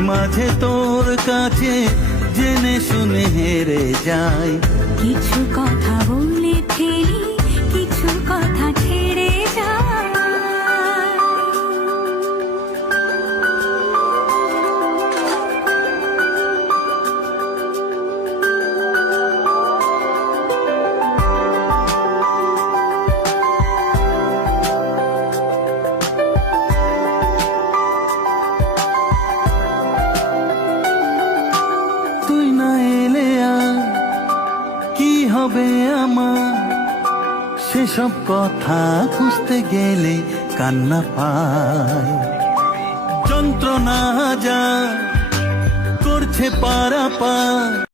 মাঝে তোর কাছে জেনে শুনে হেরে যাই। কিছু কথা বলে ফেলি, কিছু কথা ছেড়ে যায়। তুই না এলে আর কি হবে আমার, সেসব কথা খুঁজতে গেলে কান্না পায়। যন্ত্রণা যা করছে পারাপার।